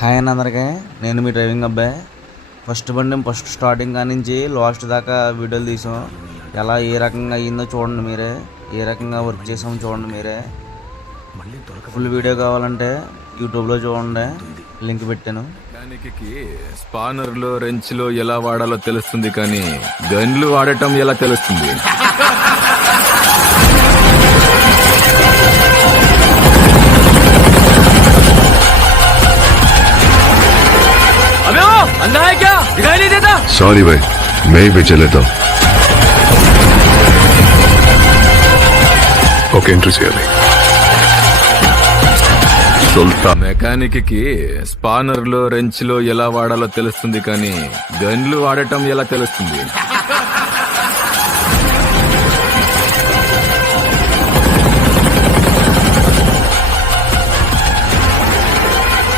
Hi అన్న అందరికీ, నేను మీ డ్రైవింగ్ అబ్బాయి. ఫస్ట్ స్టార్టింగ్ కానించి లాస్ట్ దాకా వీడియోలు తీసాం. ఎలా ఏ రకంగా అయ్యిందో చూడండి మీరే, ఏ రకంగా వర్క్ చేసామో చూడండి మీరే. ఫుల్ వీడియో కావాలంటే యూట్యూబ్లో చూడండి, లింక్ పెట్టాను. స్పానర్లో రెంచ్లో ఎలా వాడాలో తెలుస్తుంది, కానీ గన్లు వాడటం ఎలా తెలుస్తుంది? अंधा है क्या? दिखाई नहीं देता? सॉरी भाई, मैं ही बेच लेता हूँ. ओके, एंट्री చేయాలి. మెకానిక్ కి స్పానర్ లో రెంచ్ లో ఎలా వాడాలో తెలుస్తుంది, కానీ గన్లు వాడటం ఎలా తెలుస్తుంది?